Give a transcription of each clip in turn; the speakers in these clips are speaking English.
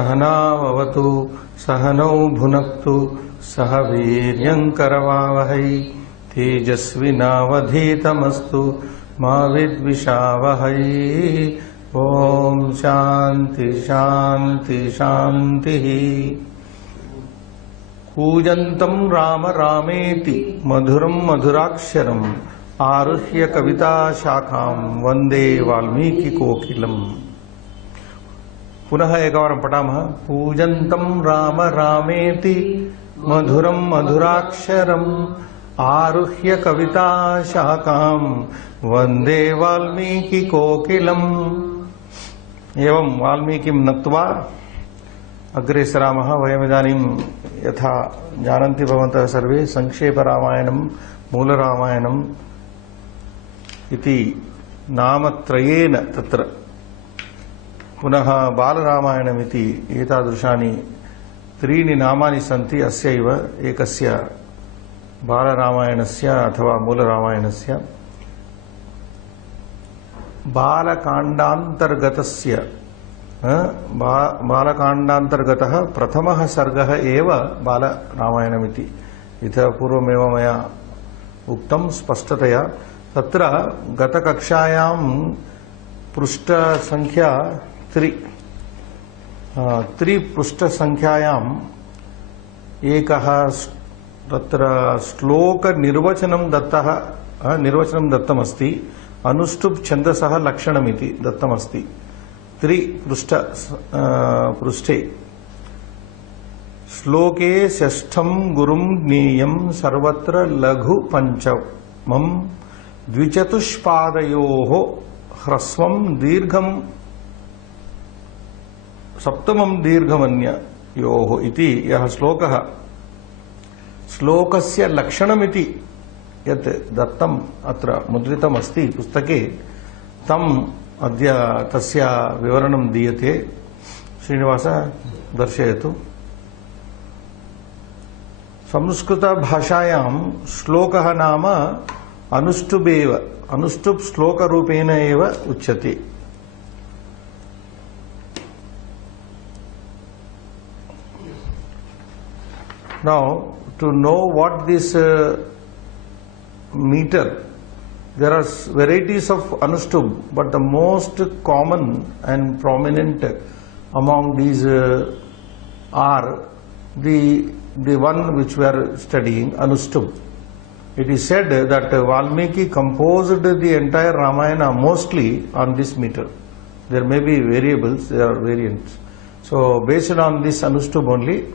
सहनाववतु सहनौ भुनक्तु सह वीर्यङ्करवावहै तेजस्विनावधीतमस्तु मा विद्विषावहै। ओम शांति शांति शांति। कूजन्तं राम रामेति मधुरं मधुराक्षरम् आरुह्य कविता शाखां वंदे वाल्मीकि कोकिलम्। पुनः एकवारं पठामः। कूजन्तं राम रामेति मधुरं मधुराक्षरम् आरुह्य कविता शाखां वंदे वाल्मीकि कोकिलम्। एवं वाल्मीकिं नत्वा अग्रे सरामः। वयमिदानीं यथा जानन्ति भवन्तः सर्वे संक्षेपरामायणं मूलरामायणम् इति नामत्रयेन तत्र पुनः बालरामायणमिति एतादृशानि त्रीणि नामानि सन्ति अस्यैव एकस्य बालरामायणस्य अथवा मूलरामायणस्य। बालकाण्डान्तर्गतस्य बालकाण्डान्तर्गतः प्रथमः सर्गः एव बालरामायणमिति इतः पूर्वमेव मया उक्तं स्पष्टतया। तत्र गतकक्षायां पृष्ठसङ्ख्या 3 पृष्ठसङ्ख्यायाम् एकः तत्र श्लोकनिर्वचनं दत्तमस्ति। अनुष्टुप् छन्दसः लक्षणमिति दत्तमस्ति 3 पृष्ठे। श्लोके षष्ठं गुरुं ज्ञेयं सर्वत्र लघु पंचमं द्विचतुष्पादयोः ह्रस्वं दीर्घं सप्तमं दीर्घमन्ययोः इति यः श्लोकः श्लोकस्य लक्षणमिति यत् दत्तम् अत्र मुद्रितमस्ति पुस्तके तम् अद्य तस्य विवरणं दीयते। श्रीनिवास दर्शयतु। संस्कृतभाषायां श्लोकः नाम अनुष्टुपेव अनुष्टुप् श्लोकरूपेण एव उच्यते। Now to know what this meter, there are varieties of anushtup, but the most common and prominent among these are the one which we are studying, anushtup. It is said that Valmiki composed the entire Ramayana mostly on this meter. There may be variables, there are variants. So based on this anushtup only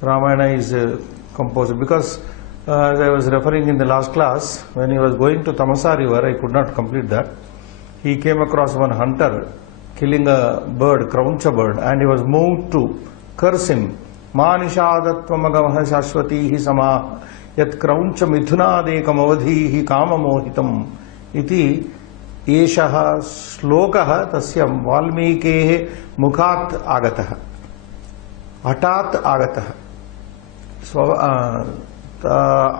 Ramayana is composed. Because as I was referring in the last class, when he was going to Tamasa river, I could not complete that. He came across one hunter killing a bird, Krauncha bird, and he was moved to curse him. Ma nishadattvamagamah shashvatihi samah yat Krauncha mithunadekam avadhihi kamamohitam iti eshaha shlokah tasya Valmikehe mukhat agatah hatat agatah.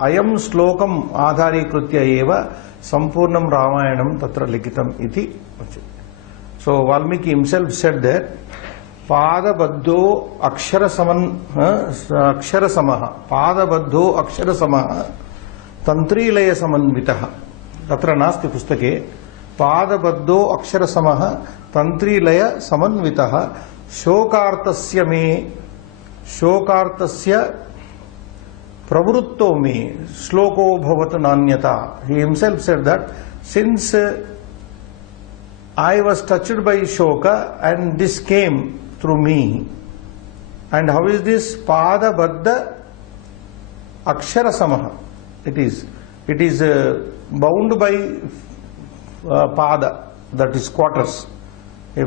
अयं श्लोकम् आधारीकृत्य एव सम्पूर्णं रामायणं तत्र लिखितम् इति उच्यते. So Valmiki himself said that पादबद्धो अक्षरसमः पादबद्धो अक्षरसमः तन्त्रीलय समन्वितः. तत्र नास्ति पुस्तके. पादबद्धो अक्षरसमः तन्त्रीलय समन्वितः शोकार्तस्य प्रवृत्तो मे श्लोको भवतु नान्यता. He himself said that since I was touched by shoka and this came through me, and how is this? Pada baddha akshara samaha. It is bound by pada, that is quarters. A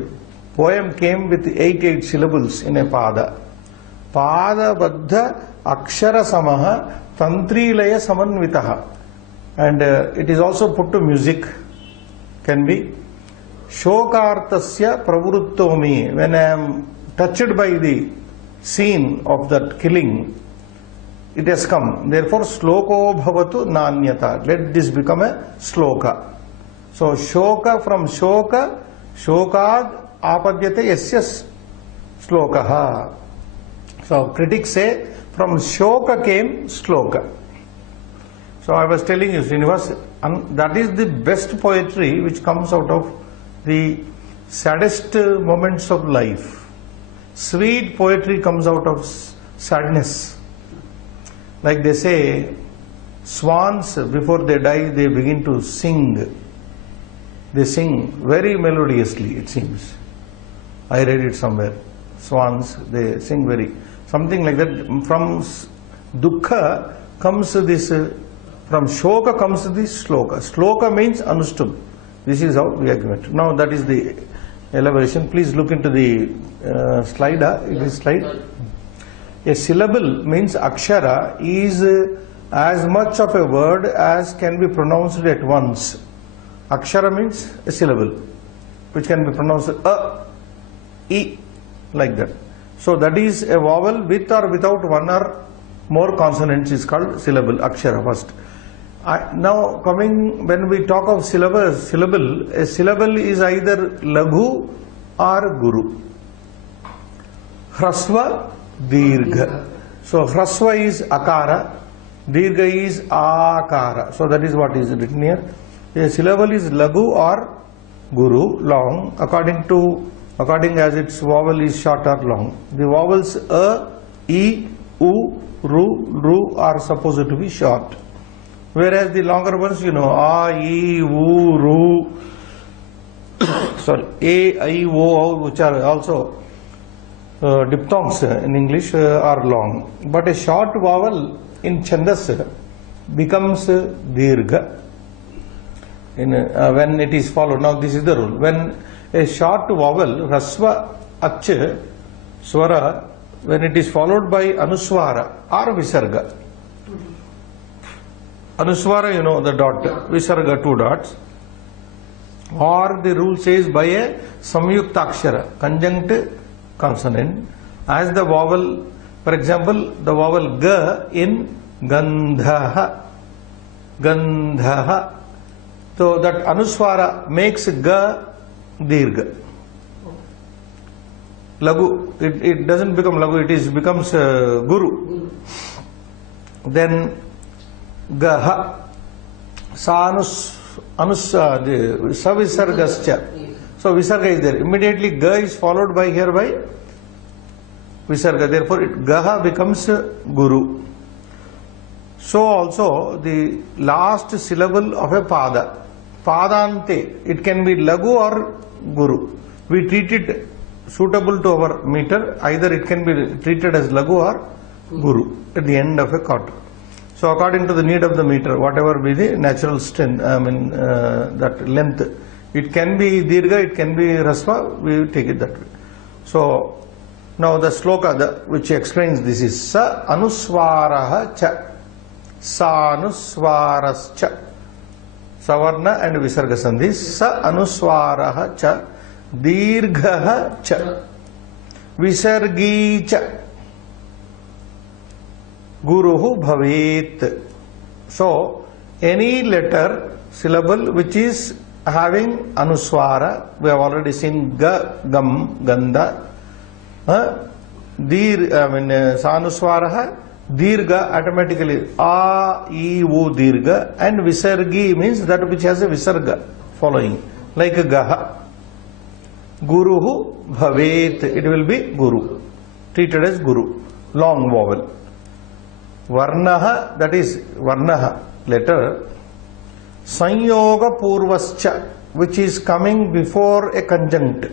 poem came with 88 syllables in a pada. Pada baddha akshara samaha tantrilaya samanvitaha. And it is also put to music, can be. Shokartasya pravuruttomi. When I am touched by the scene of that killing, it has come. Therefore, sloko bhavatu nanyata. Let this become a sloka. So, shoka from shoka, shokad apadyate yasyas Slokaha. So critics say from Shoka came Sloka. So I was telling you, Srinivas, and that is the best poetry which comes out of the saddest moments of life. Sweet poetry comes out of sadness. Like they say, swans before they die, they begin to sing. They sing very melodiously, it seems. I read it somewhere. Swans, they sing very, something like that. From dukkha comes this, from shoka comes this sloka. Sloka means anushtub. This is how we are given. Now that is the elaboration. Please look into the slide. It is slide. A syllable means akshara is as much of a word as can be pronounced at once. Akshara means a syllable which can be pronounced e, like that. So that is a vowel with or without one or more consonants is called syllable, akshara first. Now coming, when we talk of syllable, a syllable is either laghu or guru. Hrasva, dirgha. So hrasva is akara, dirgha is akara. So that is what is written here. A syllable is laghu or guru, long, according as its vowel is short or long. The vowels a, e, u, ru are supposed to be short. Whereas the longer ones, you know, a, e, u, ru, sorry, a, I, o, which are also diphthongs in English are long. But a short vowel in Chandas becomes dirgha when it is followed. Now this is the rule. When a short vowel, rasva, ach, swara, when it is followed by anuswara or visarga. Anuswara, you know, the dot, visarga, 2 dots. Or the rule says by a samyuktakshara, conjunct consonant, as the vowel, for example, the vowel ga in gandhaha, gandhaha. So that anuswara makes ga dirgha. Lagu, it doesn't become lagu, it becomes guru. Then gaha, sa savisargascha. So visarga is there. Immediately ga is followed by here by visarga. Therefore gaha becomes guru. So also the last syllable of a pada. Padante, it can be lagu or guru. We treat it suitable to our meter. Either it can be treated as lagu or guru at the end of a quarter. So according to the need of the meter, whatever be the natural strength, that length, it can be dirgha, it can be rasva, we take it that way. So now the sloka which explains this is sa anuswaraha cha, sa anuswarascha. Savarna and visarga sandhi. Sa anuswaraha cha, dirghaha cha, visargi cha, guruhu bhavet. So any letter, syllable which is having anuswara, we have already seen ga, gam, ganda, sa anuswaraha, dirgha automatically a, e, u, dirgha, and visargi means that which has a visarga following, like a gaha. Guruhu bhavet, it will be guru, treated as guru, long vowel. Varnaha, that is varnaha, letter, sanyoga purvascha, which is coming before a conjunct.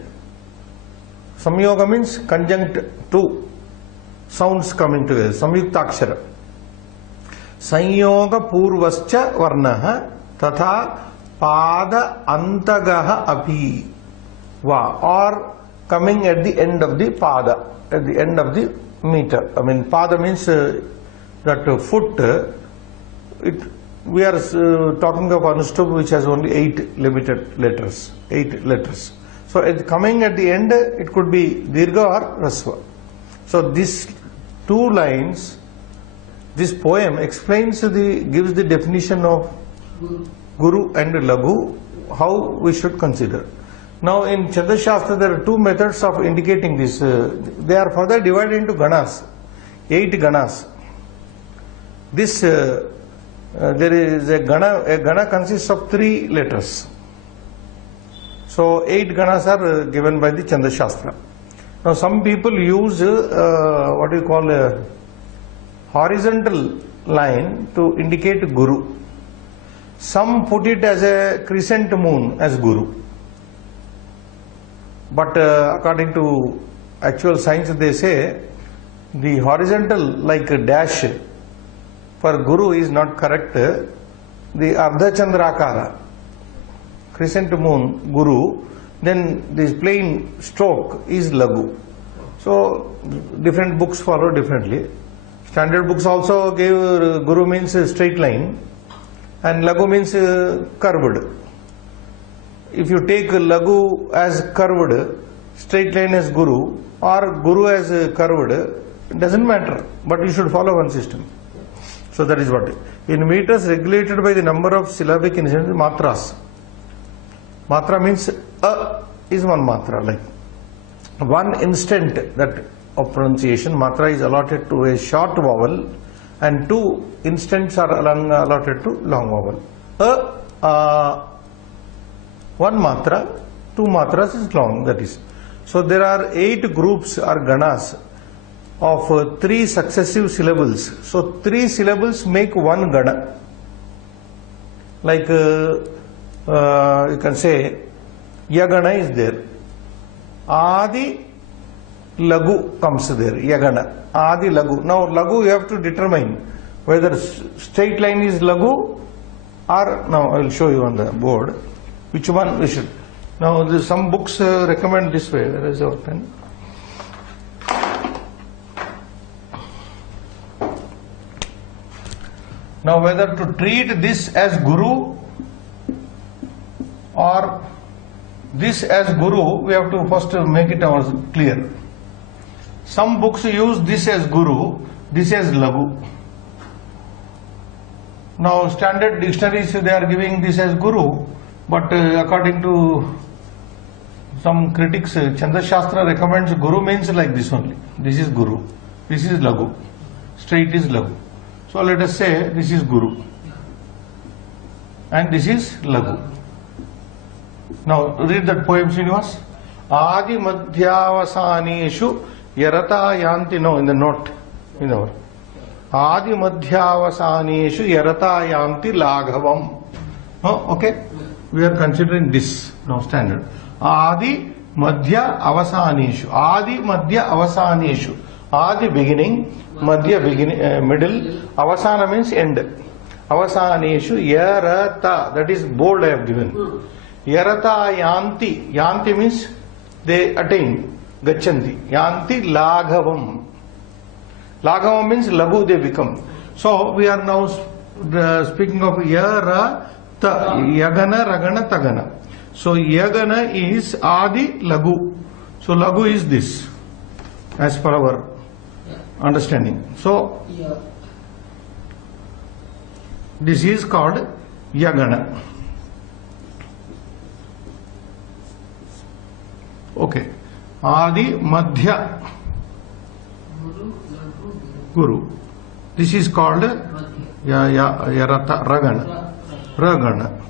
Samyoga means conjunct two sounds coming together, samyuktakshara. Sanyoga purvascha varnaha tatha pada antagaha api va, or coming at the end of the pada, at the end of the meter. Pada means that foot. We are talking of anushtub which has only 8 limited letters, 8 letters. So coming at the end, it could be dirgha or rasva. So these 2 lines, this poem explains gives the definition of guru and lagu, how we should consider. Now in Chandra Shastra there are two methods of indicating this. They are further divided into ganas, 8 ganas. This there is a gana consists of 3 letters. So 8 ganas are given by the Chandra Shastra. Now some people use what you call a horizontal line to indicate Guru. Some put it as a crescent moon as Guru. But according to actual science, they say the horizontal like a dash for Guru is not correct. The Ardha Chandrakara, crescent moon, Guru, then this plain stroke is Lagu. So different books follow differently. Standard books also gave Guru means straight line and Lagu means curved. If you take Lagu as curved, straight line as Guru, or Guru as curved, it doesn't matter, but you should follow one system. So that is what. In meters regulated by the number of syllabic incidents, matras. Matra means is one matra, like one instant that of pronunciation. Matra is allotted to a short vowel and 2 instants are allotted to long vowel. One matra, 2 matras is long, that is. So there are 8 groups or ganas of 3 successive syllables. So 3 syllables make one gana. Like you can say Yagana is there. Adi Lagu comes there. Yagana. Adi Lagu. Now Lagu you have to determine whether straight line is Lagu or, now I will show you on the board which one we should. Now some books recommend this way. There is our pen. Now whether to treat this as Guru or this as Guru, we have to first make it clear. Some books use this as Guru, this as Lagu. Now standard dictionaries they are giving this as Guru, but according to some critics, Chandra Shastra recommends Guru means like this only. This is Guru, this is Lagu, straight is Lagu. So let us say this is Guru and this is Lagu. Now read that poem, Srinivas. Adi madhyavasaneshu yarata yanti. No, in the note. In our Adi madhyavasaneshu yarata yanti laghavam. Oh, okay. We are considering this now standard. Adi madhya avasaneshu. Adi madhya avasaneshu. Adi beginning, madhya beginning, middle, avasana means end. Avasaneshu yarata, that is bold I have given. Yarata yanti. Yanti means they attain. Gachanti. Yanti laghavam. Laghavam means lagu they become. So we are now speaking of yarata. Yagana, ragana, tagana. So yagana is adi lagu. So lagu is this as per our understanding. So this is called yagana. Okay. Adi madhya Guru. This is called yarata ragana. Ragana.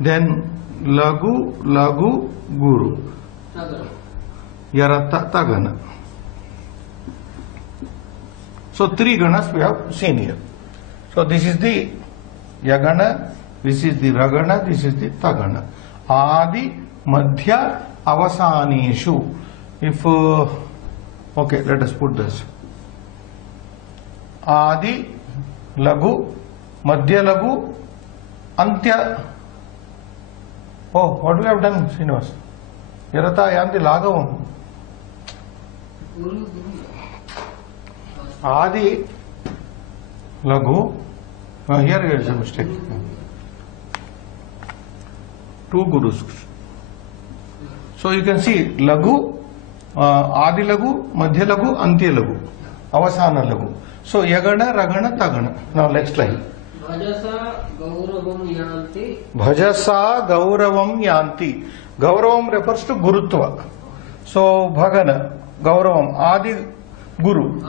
Then lagu, lagu, Guru. Yarata, tagana. So 3 ganas we have seen here. So this is the yagana, this is the ragana, this is the tagana. Adi, madhya, avasaneshu. If okay, let us put this. Adi, lagu, madhya lagu, antya. Oh, what we have done, Srinivas? Yarata yanti laghavam. Adi, lagu. Here is a mistake. 2 gurus. So you can see lagu, adi lagu, madhya lagu, antya lagu, avasana lagu. So yagana, ragana, tagana. Now next line. भजसा गौरवम यान्ति. Bhajasa Gauravam Yanti. Gauravam refers to Gurutva. So Bhagana, Gauravam, Adi Guru.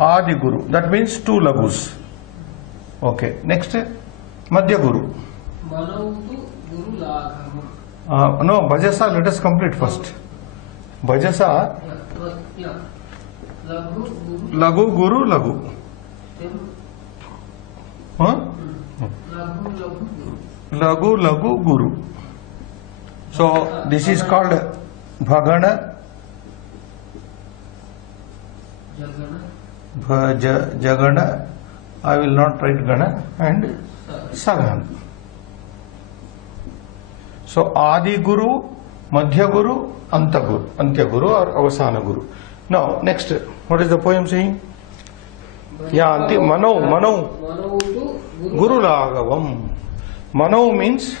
Adi Guru. That means two lagus. Okay. Next, Madhya Guru. Manautu Guru Laghavam. No, Bhajasa, let us complete first. Bhajasa, Yeah. Laghu Guru. Lagu Guru, Lagu. Huh? Laghu Lagu Guru. So this is called Bhagana, Jagana. I will not write Gana and Sagana. So Adi Guru, Madhya Guru, Antya Guru or Avasana Guru. Now next, what is the poem saying? Yanti Mano Manautu Guru Lagavam. Mano means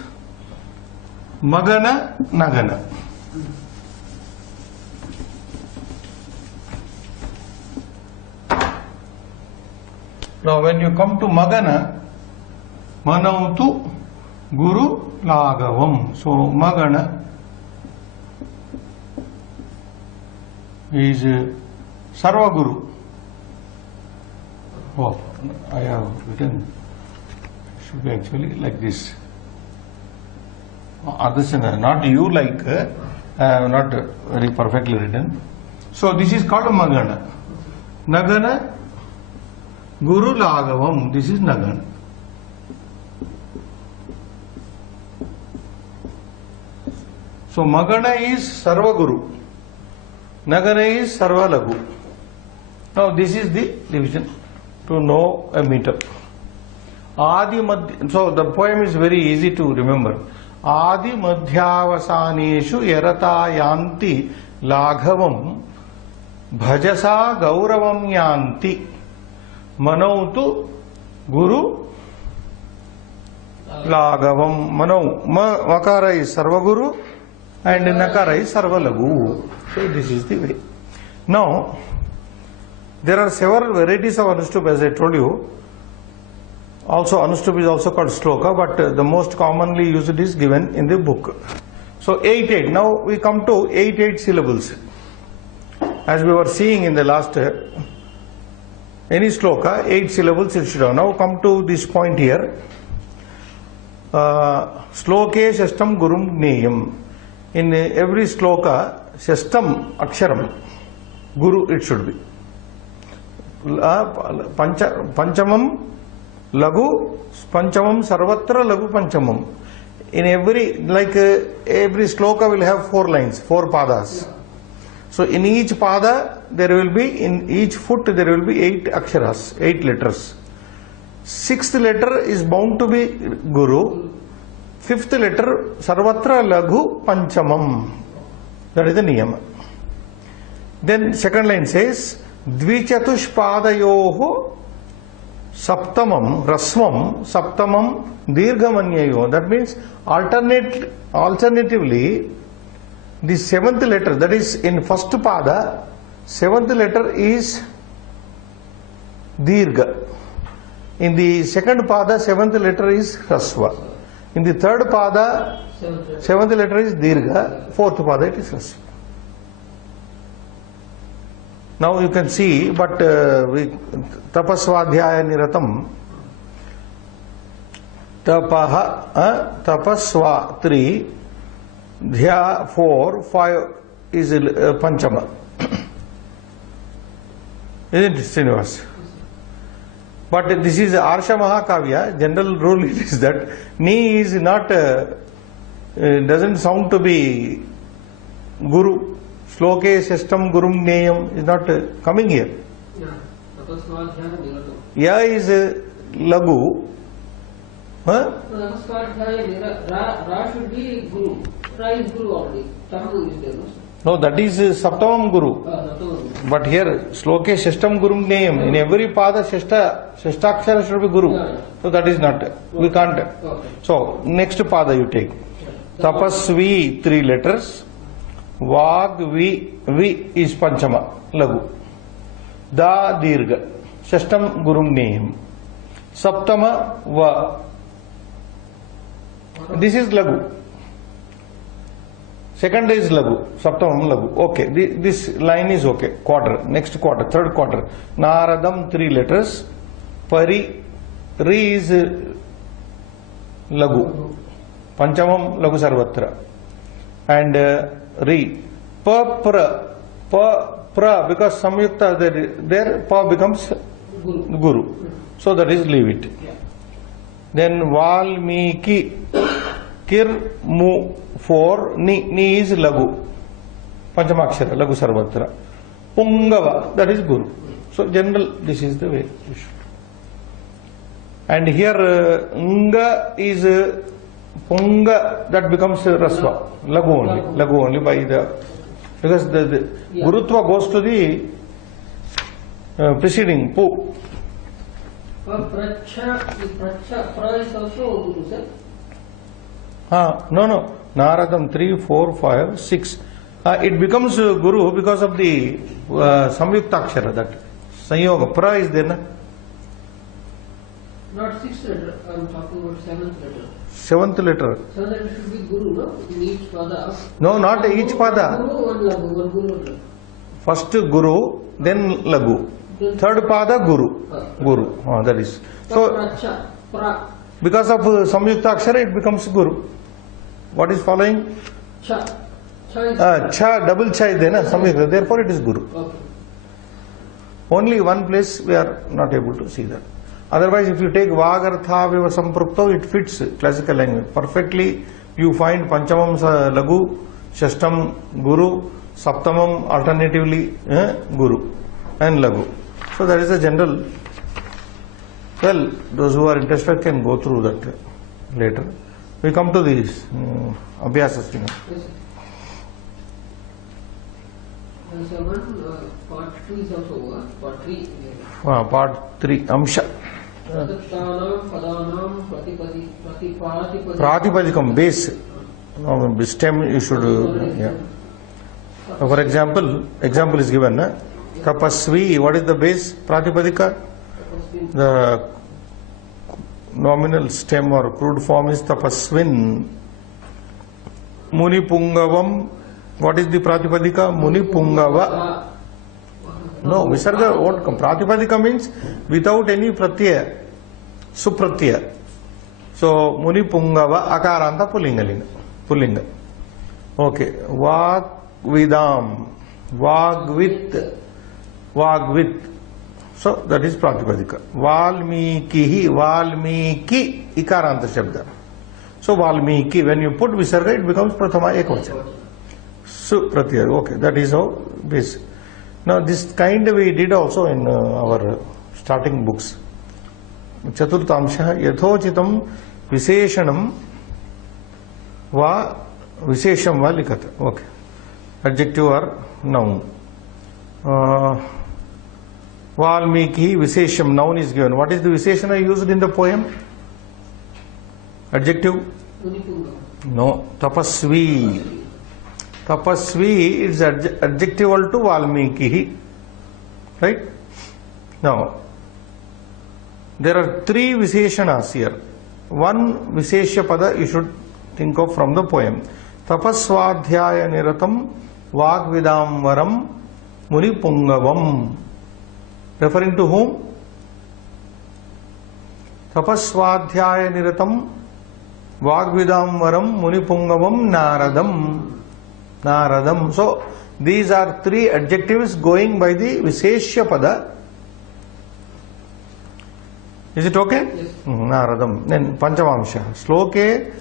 Magana Nagana. Now when you come to Magana, Manautu Guru Lagavam. So Magana is Sarva Guru. Oh, I have written, should be actually like this. Adasana, not you like, not very perfectly written. So this is called Magana. Nagana, Guru Lagavam, this is Nagana. So Magana is Sarva Guru. Nagana is Sarva Lagu. Now this is the division to know a meter. Adi Madhya, so the poem is very easy to remember. Adi Madhyavasaneshu Yarata Yanti Laghavam Bhajasa Gauravam Yanti Manautu Guru Lagavam. Manau, Makara is Sarva Guru and Nakara is Sarva Lagu. So this is the way. Now, there are several varieties of Anushtup, as I told you. Also, Anushtup is also called Sloka, but the most commonly used is given in the book. So 8-8. Now we come to 8-8 syllables. As we were seeing in the last, any Sloka, 8 syllables it should have. Now come to this point here. Sloke Shastam Gurum Gneyam. In every Sloka, Shastam Aksharam, Guru it should be. Panchamam Lagu, Panchamam Sarvatra Lagu Panchamam. In every, like every sloka will have 4 lines, 4 padas. So in each pada there will be, in each foot there will be 8 aksharas, 8 letters. 6th letter is bound to be Guru. 5th letter Sarvatra Lagu Panchamam. That is the niyama. Then second line says Dvichatushpadayoho Saptamam Rasvam Saptamam Dirghamanyayo. That means alternatively the 7th letter, that is in first pada, 7th letter is Dirgha. In the second pada, 7th letter is Rasva. In the third pada, 7th letter is Dirgha. 4th pada it is Rasva. Now you can see, but Tapasvadhyaya Niratam, Tapasva 3, Dhya 4, 5 is Panchama. Isn't it, Srinivas? But this is Arsha Mahakavya. General rule is that Ni is not, doesn't sound to be Guru. Sloke Shastam Gurum Gneyam is not coming here. Ya is Lagu. Huh? Ra should be Guru. Ra is Guru already. Tamu is there. No, that is Saptamam Guru. But here, Sloke Shastam Gurum Gneyam. In every pada, Shastakshara should be Guru. So that is not. We can't. So, next pada you take. Tapasvi, 3 letters. Vag, Vi is Panchama, Lagu. Da, Dirgha. Shastam Gurum Gneyam. Saptama va. This is lagu. Second is lagu. Saptamam lagu. Okay. This line is okay. Quarter. Next quarter. Third quarter. Naradam 3 letters. Pari. Ri is lagu. Panchamam lagu sarvatra. And ri. Pa pra. Pa pra because samyukta there pa becomes guru. So that is leave it. Then Valmiki. Kir mu 4 ni is lagu. Panchamakshara lagu sarvatra. Pungava that is guru. So general this is the way you should. And here nga is punga that becomes rasva lagu only by the because the gurutva goes to the preceding pu. Pracha pra is also guru, sir. No. Naradam 3, 4, 5, 6. It becomes guru because of the samyuktakshara that sanyoga. Pra is there, na? Not 6th letter, I am talking about 7th letter. 7th letter. 7th letter should be guru, no? In each pada. No, not each pada. Guru, one lagu, one guru. First guru, then lagu. Third pada guru. Guru. That is. So Pracha, pra. because of samyuktakshara it becomes guru. What is following? Cha. Cha is Cha, double cha is there, na? Samyukta. Therefore it is guru. okay. Only one place we are not able to see that. Otherwise, if you take Vagartha Viva Samprupto, it fits classical language. Perfectly, you find Panchamam Lagu, Shashtam Guru, Saptamam alternatively Guru and Lagu. So that is a general. Well, those who are interested can go through that later. We come to these Abhyasas. Yes, sir. So part 2 is also over. Part 3. Part 3, Amsha. Pradattanam padanam Pratipadikam, base. Stem you should. For example is given. Tapasvi, what is the base? Pratipadika. The nominal stem or crude form is tapasvin. Muni pungavam. What is the pratipadika? Muni pungava. No, visarga, what pratipadika means without any pratyaya, supratyaya. So muni pungava akaranta pullinga. Okay, vagvidam, vagvit. So that is pratipadika. Valmiki ikaranta shabda. So Valmiki, when you put visarga, it becomes prathama ekvachana. Supratyaya. Okay, that is how this. Now this kind we did also in our starting books. Chaturtamsha yathochitam visheshanam va vishesham va likata. Okay. Adjective or noun. Valmiki vishesham noun is given. What is the visheshana used in the poem? Adjective? No. Tapasvi. Tapasvi is adjectival to Valmiki. Right? Now, there are 3 Visheshanas here. One Vishesha Pada you should think of from the poem. Tapasvadhyaya niratam Vagvidam varam Muni pungavam. Referring to whom? Tapasvadhyaya niratam Vagvidam varam Muni pungavam Naradam. So, these are 3 adjectives going by the Vishesha Pada. Is it okay? Yes. Naradam. Then Panchamamsha. Sloke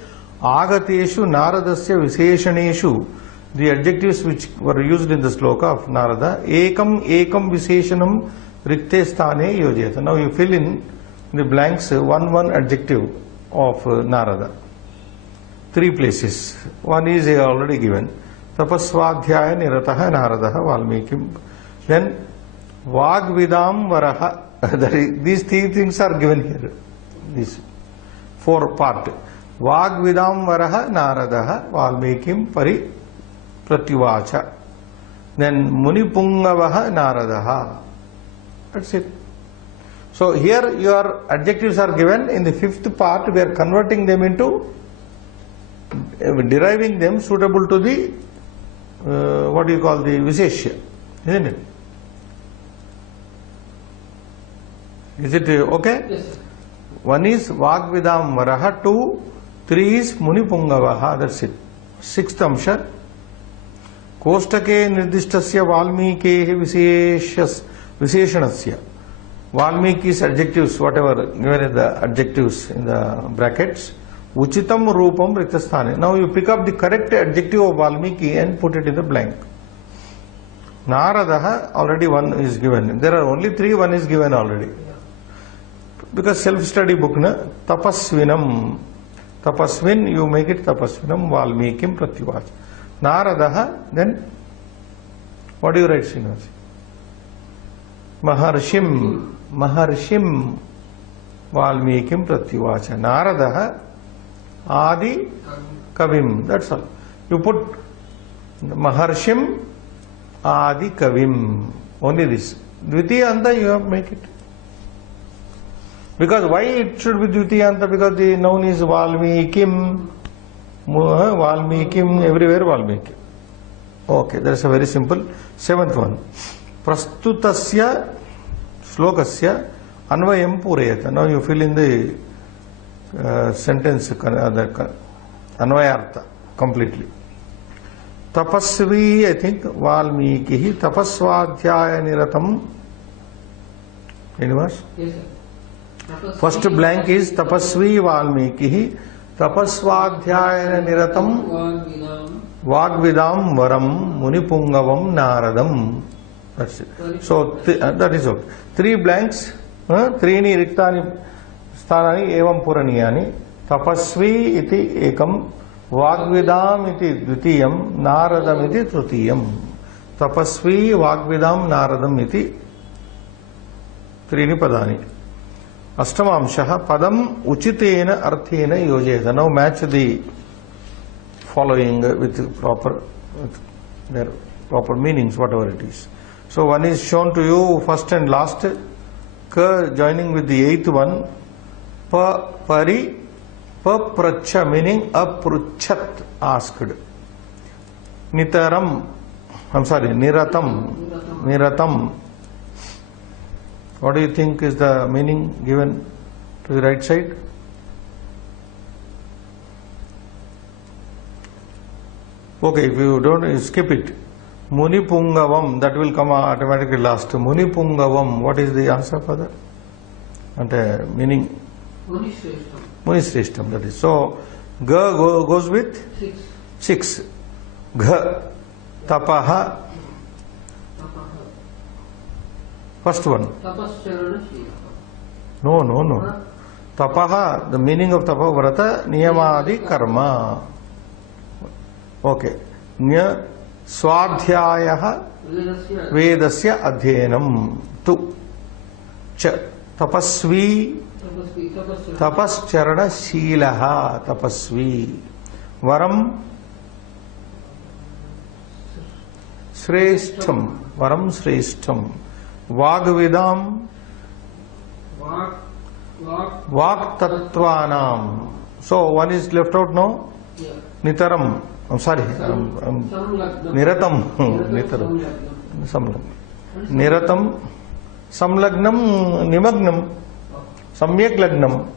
Agateshu Naradasya Visheshaneshu. The adjectives which were used in the sloka of Narada. Ekam Visheshanam Rikte Sthane Yojayata. Now you fill in the blanks one adjective of Narada. 3 places. One is already given. Tapasvadhyaya nirataha Naradaha Valmiki. Then Vagvidam varaha. These 3 things are given here. These 4 part. Vagvidam varaha Naradaha Valmikim pari pratyuvacha. Then Munipungavaha Naradaha. That's it. So here your adjectives are given. In the fifth part, we are converting them into, deriving them suitable to the, what do you call, the Visheshya, isn't it? Is it okay? Yes, sir. One is Vagvidam Varaha, 2, 3 is Munipungavaha, that's it. Sixth Amsha. Kostake Nirdishtasya Valmikehi Visheshanasya. Valmiki's adjectives, whatever given in the adjectives in the brackets. Uchitam Rupam Ritasthane. Now you pick up the correct adjective of Valmiki and put it in the blank. Naradaha, already one is given. There are only 3, one is given already. Because self-study book, na? Tapasvinam. Tapasvin, you make it Tapasvinam Valmikim Pratyuvach. Naradaha, then what do you write, Srinivas? Maharshim. Maharshim Valmikim Pratyuvacha. Naradaha Adi Kavim. That's all. You put Maharshim Adi Kavim. Only this. Dvitiyanta you have make it. Because why it should be Dvitiyanta? Because the noun is Valmikim. Valmikim, everywhere Valmiki. Okay, that's a very simple. Seventh one. Prastutasya Slokasya Anvayam Purayata. Now you fill in the sentence, the Anvayartha completely. Tapasvi, I think, Valmikihi, Tapasvadhyaya Niratam. Anyone? Yes, sir. First blank is Tapasvi Valmikihi, Tapasvadhyaya Niratam Vagvidam Varam Munipungavam Naradam. That's it. So that is okay. 3 blanks, 3 riktani sthanani evam puraniyani. Tapasvi iti ekam, Vagvidam iti dvitiyam, Naradam iti trutiyam. Tapasvi Vagvidam Naradam iti 3 padani. Ashtamamshaha padam uchitena arthena yojeta. Now match the following with their proper meanings, whatever it is. So one is shown to you first and last, ka joining with the 8th one, pari papracha, meaning apruchat, asked. Nitaram, niratam. What do you think is the meaning given to the right side? Okay, if you don't, skip it. Munipungavam, that will come automatically last. Munipungavam, what is the answer for that? And meaning? Munishreshtam, that is. So, ga goes with? 6. Gha, tapaha. First one. No. Tapaha, the meaning of tapaha, vrata, niyamadi karma. Okay. Nya swadhyayah vedasya adhyenam. 2. Cha, tapasvi, tapascharana shilaha, tapasvi. Varam, shreshtham, varam shreshtham. Vagvidam, Vagtattvanam. So one is left out now. Yeah. Nitaram. I'm sorry. Niratam. Nitaram. Niratam. Samlagnam. Nimagnam. Samyak lagnam.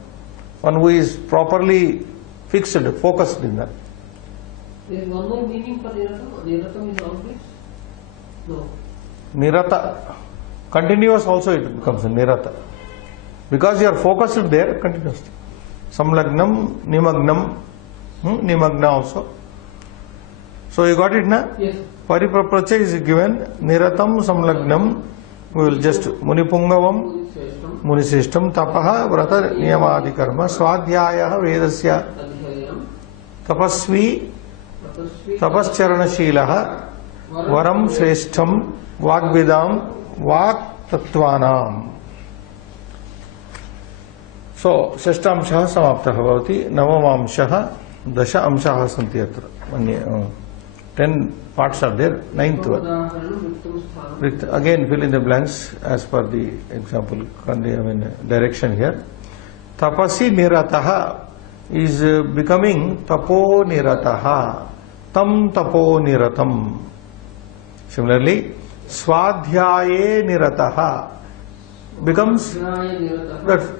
One who is properly fixed, focused in that. There is one more meaning for Niratam. Niratam is always? No. Nirata. Continuous also it becomes Nirata. Because you are focused there continuously. Samlagnam, Nimagnam, Nimagna also. So you got it, na? Yes. Pariprapracha is given. Niratam, Samlagnam. We will just Munipungavam, Munisishtam, Tapaha, Vrata, Niyamadi Karma, Swadhyayah, Vedasya, Tapasvi, Tapascharana Varam Shreshtham, Vagvidam, Vagtattvanam. So, Shashtamshaha samaptaha bhavati, Navamamshaha, Dasha amshaha santi atra. 10 parts are there. Ninth one. Again fill in the blanks as per the example, direction here. Tapasi nirataha is becoming tapo nirataha. Tam tapo niratam. Similarly, swadhyaye nirataha becomes,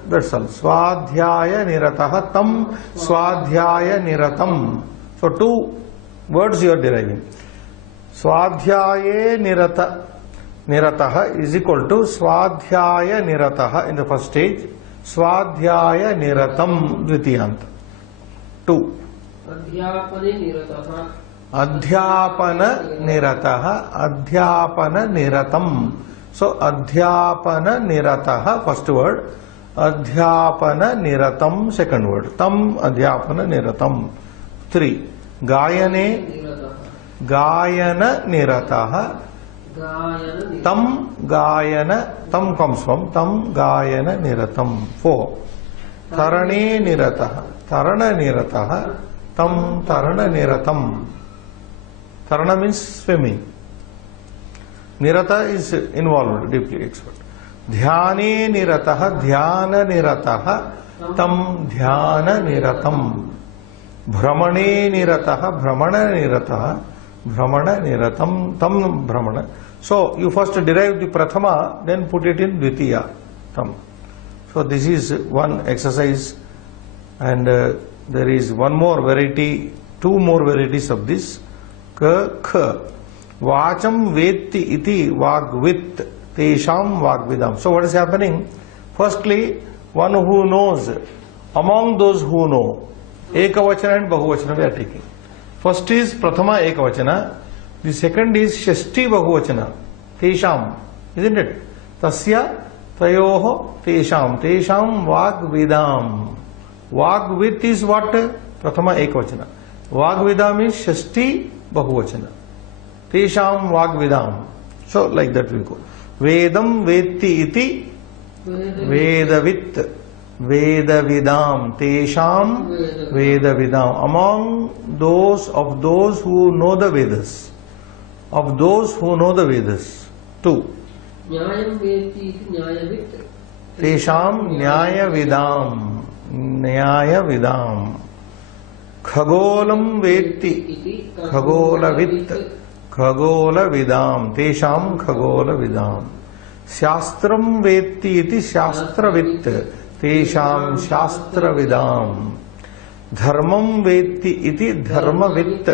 that's all. Swadhyaya nirataha, tam swadhyaya niratam. So 2 words you are deriving. Swadhyaye nirataha is equal to swadhyaya nirataha in the first stage, swadhyaya niratam dvitiyanta. 2. Adhyapana niratam. So adhyapana nirataha first word, adhyapana niratam second word, tam adhyapana niratam. 3. Gayana nirataha, tam comes from tam gayana niratam. 4. Tarane nirataha, tam tarana niratam. Tarana means swimming. Nirata is involved, deeply expert. Dhyane nirataha, dhyana nirataha, tam dhyana niratam. Brahmane nirataha, brahmana nirataha, brahmana niratam, tam brahmana. So you first derive the prathama, then put it in dvitiya, tam. So this is one exercise, and there is one more variety, 2 more varieties of this. Kha. Vacham vetti iti vagvit tesham vagvidam. So what is happening? Firstly, one who knows, among those who know, ekavachana and bahuvachana we are taking. First is prathama ekavachana, the second is shashti bahuvachana, tesham, isn't it? Tasya tayoho tesham vagvidam. Vagvit is what? Prathama ekavachana. Vagvidam is shashti bahuvachana. Tesham vagvidam. So like that we go. Vedam vetti iti vedavit. Vedavidam. Tesham vedavidam. Among those who know the Vedas. Of those who know the Vedas. 2. Nyayam vetti iti nyayavit. Tesham nyayavidam. Nyayavidam. Khagolam vetti khagolavit. Khagolavidam. Tesham khagolavidam. Shastram vetti iti shastravit. Tesham shastravidam. Dharmam vetti iti dharmavit.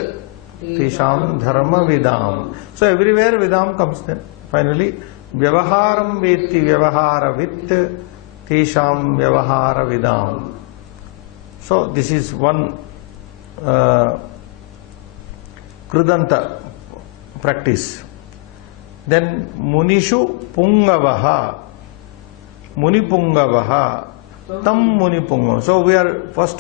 Tesham dharmavidam. So everywhere vidam comes then. Finally, vyavaharam vetti vyavaharavit. Tesham vyavaharavidam. So this is one krudanta practice. Then munishu pungavaha. Muni pungavaha. Tam muni pungavaha. So we are first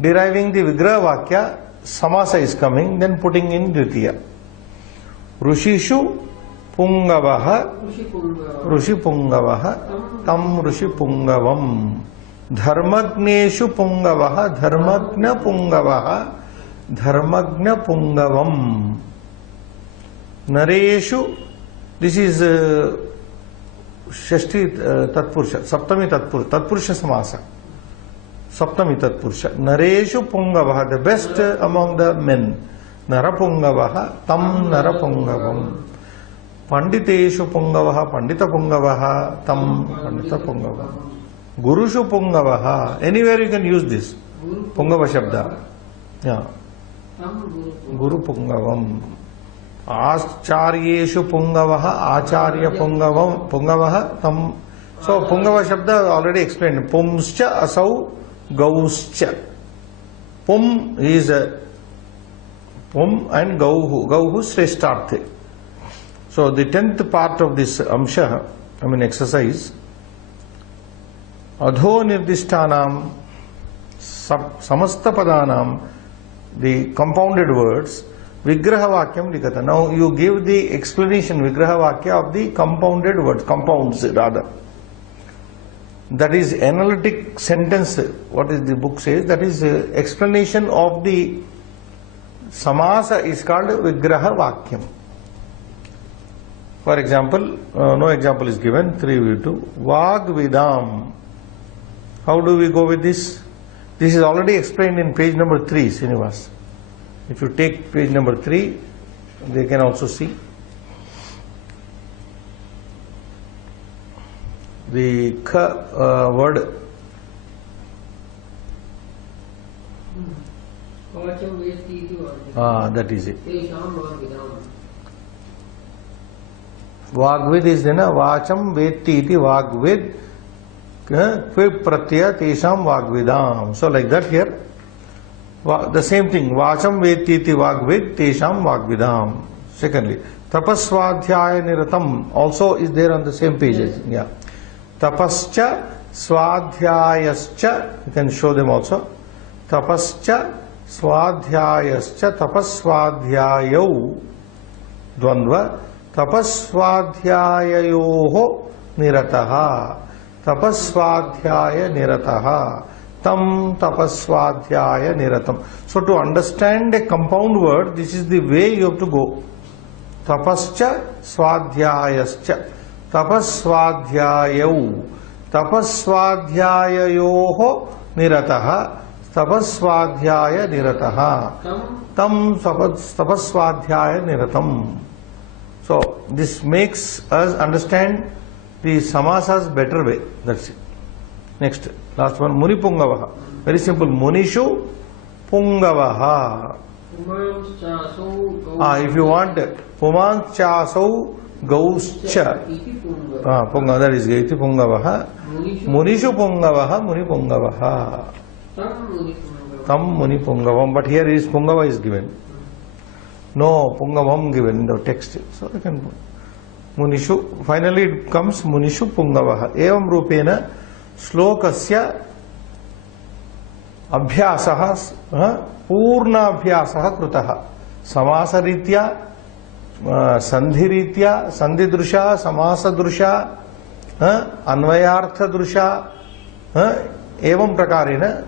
deriving the vigraha vakya. Samasa is coming, then putting in dvitiya. Rushishu pungavaha. Rushi pungavaha. Tam rushi pungavam. Dharmagneshu pungavaha. Dharmagna pungavaha. Dharmagna pungavam. Nareshu, this is Shashti Tatpurusha, Saptami Tatpurusha Samasa. Saptami Tatpurusha. Nareshu Pungavaha, the best among the men. Narapungavaha, Tam Narapungavam. Panditeshu Pungavaha, Pandita Pungavaha, Tam Pandita Pungavaha. Gurushu Pungavaha, anywhere you can use this. Pungava Shabda. Yeah. Guru Pungavam. Acharyeshu Pungavaha, Acharya Pungavaha, Tam. So Pungava Shabda already explained. Pumscha Asau Gauscha. Pum is Pum and Gauhu. Gauhu Sreshtarthe. So the 10th part of this Amsha, exercise. Adho Nirdishtanam Samasta Padanam, the compounded words. Vigraha Vakyam Likata. Now you give the explanation, Vigraha Vakya, of the compounded words, compounds rather. That is analytic sentence, what is the book says, that is explanation of the Samasa is called Vigraha Vakyam. For example, no example is given, 3v2. Vagvidam. How do we go with this? This is already explained in page number 3, Srinivas. If you take page number 3, they can also see. The Kha word. That is it. Vagvid is then Vacham Vetti iti Vagvid Kvib Pratyaya Tesham Vagvidam. So like that here. The same thing. Vacham Vetti iti Vagvid Tesham Vagvidam. Secondly, Tapaswadhyaya Niratam also is there on the same pages. Yeah. Tapascha Swadhyayascha. You can show them also. Tapascha Swadhyayascha Tapaswadhyayau Dvandva Tapaswadhyayayoho Nirataha Tapaswadhyaya Nirataha Tam Tapaswadhyaya Niratam. So to understand a compound word, this is the way you have to go. Tapascha Swadhyayascha Tapaswadhyayau Tapaswadhyayayoho Nirataha Tapaswadhyaya Nirataha Tam Tapaswadhyaya Niratam. So this makes us understand the samasas better way. That's it. Next, last one, Muni Pungavaha. Very simple. Munishu Pungavaha. If you want Puman Chasau Gauscha. Punga, that is Gaiti Pungavaha. Munishu Pungavaha, Muni Pungavaha. Tam Muni Pungavam. But here is Pungava is given. No Pungavam given in the text. So you can put Munishu. Finally it comes Munishu Pungavaha. Evam Rupena Slokasya Abhyasaha Purna Abhyasaha Krutaha. Samasa Ritya Sandhi Ritya Sandhi Drusha Samasa Drusha Anvayartha Drusha Evam Prakarena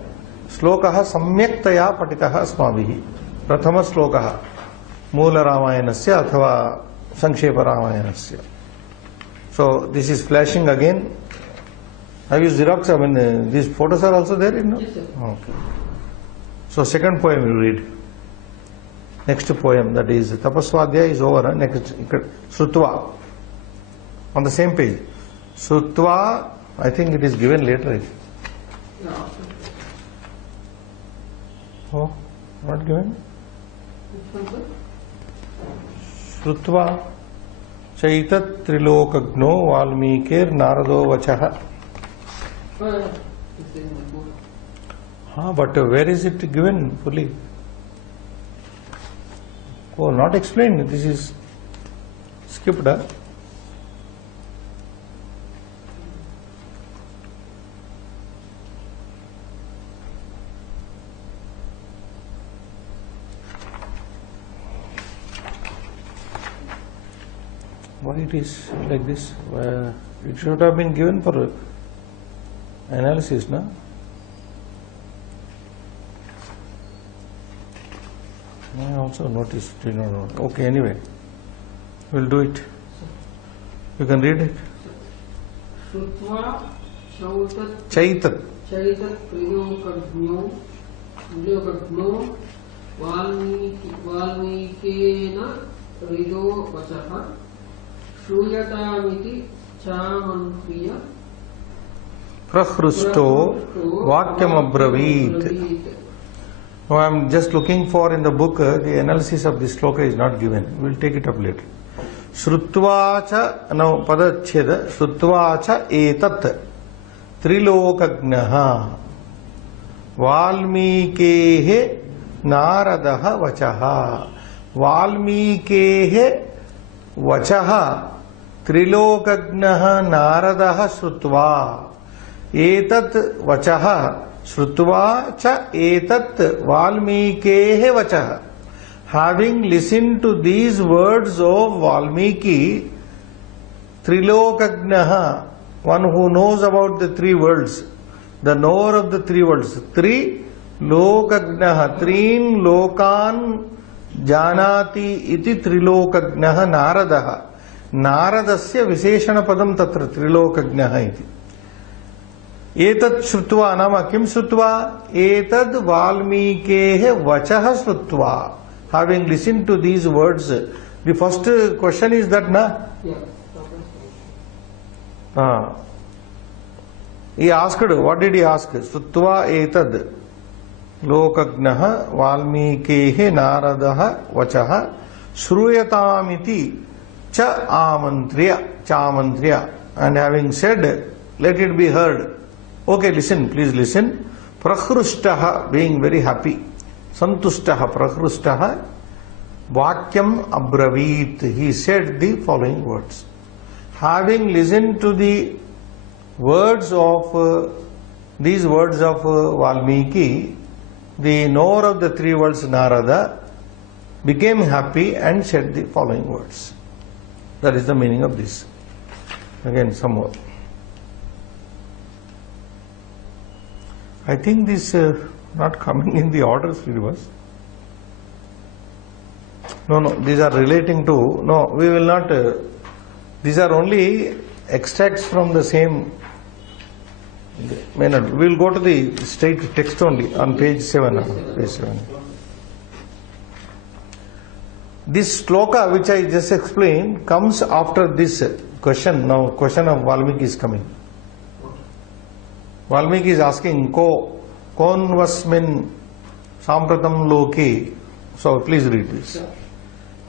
Slokaha Samyaktaya Patitaha Asmabihi. Prathama Slokaha Moola Ramayanasya athava Sankshepa Ramayanasya. So this is flashing again. Have you Xerox? I mean, these photos are also there, no? Yes, sir. Okay. So second poem you read. Next poem, that is Tapaswadhyaya is over. Next, Srutva. On the same page. Srutva, I think it is given later. Oh, not given? Srutva Chaitat Trilokagno Valmikir Narado Vachaha. But where is it given fully? Oh, not explained. This is skipped. Why it is like this? It should have been given for analysis, no? I also noticed. Okay, anyway, we'll do it. You can read it. Shrutva Chaitat. Chaitat Prilokagno Valmikena Rido Vachaha Shruyatamiti Chamantriya Prahrusto Vakyam Abravit. Now I am just looking for in the book, the analysis of this sloka is not given. We will take it up later. Shrutvacha, now Padacheda, Shrutvacha etat Trilokagnaha Valmikehe Naradaha Vachaha. Valmikehe Vachaha Trilokagnaha Naradaha Shrutva. Etat Vachaha Shrutva cha etat Valmikehe Vachaha. Having listened to these words of Valmiki, Trilokagnaha, one who knows about the three worlds, the knower of the three worlds, Tri Lokagnaha, Trin Lokan जानाति इति त्रिलोकज्ञः नारदः नारदस्य विशेषणपदं तत्र त्रिलोकज्ञः इति एतत् श्रुत्वा नाम किं श्रुत्वा एतद् वाल्मीकेः वचः श्रुत्वा having listened to these words the first question is that na he asked what did he ask श्रुत्वा एतद् लोकज्ञः वाल्मीकेः नारदः वचः श्रूयतामिति च आमन्त्र्य and having said let it be heard. Okay, listen, please listen. Prahrustah, being very happy. Santustah, prahrustah, vakyam abravit. He said the following words. Having listened to the words of these words of Valmiki, the knower of the three worlds Narada became happy and said the following words. That is the meaning of this. Again, some more. I think this not coming in the order, Srinivas. No, these are relating to, no, we will not, these are only extracts from the same, we will go to the straight text only on page 7. Page 7. This sloka which I just explained comes after this question. Now question of Valmiki is coming. Valmiki is asking kon vasmin sampratam loke. So please read this.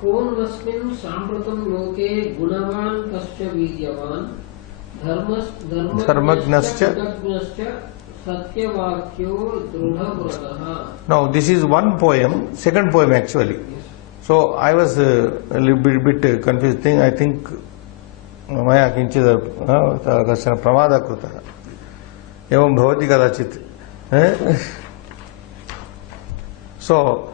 Kon vasmin sampratam loke gunavan kascha vidyavan dharmagnascha satyavakyo drudha. Now this is one poem, second poem actually. So I was a little bit confused thing. I think maya kinchid kashana pramada krutah evam bhavati kadachit. So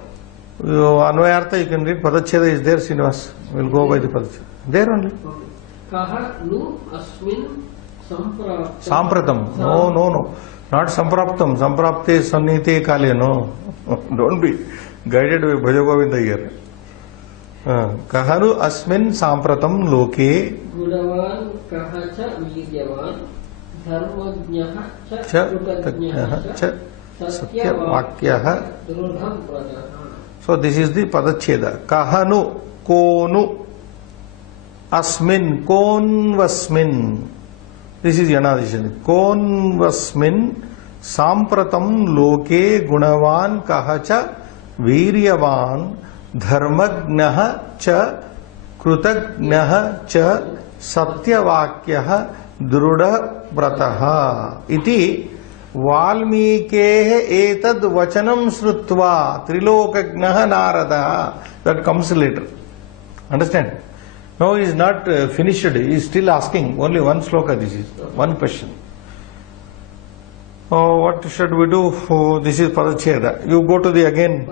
anvayartha you can read. Padacheda is there, Srinivas. We'll go by the padacheda. There only. Kaha nu asmin sampratam. No. Not sampraptam. Samprapte sannite kale. No. Don't be guided by Bhaja Govinda here. Kahanu asmin sampratam loke gunavan kahacha vidyavan dharmajnah cha cha satyavakyah. So this is the padacheda. Kahanu konu asmin konvasmin. This is yanadishan. Konvasmin sampratam loke gunavan kahacha viryavan धर्मज्ञः च कृतज्ञः च सत्यवाक्यः दृढव्रतः इति वाल्मीकेः एतद् वचनं श्रुत्वा त्रिलोकज्ञः नारदः. That comes later. Understand? No, he is not finished. He is still asking. Only one sloka. This is one question. Oh, what should we do? Oh, this is Padacheda. You go to the again.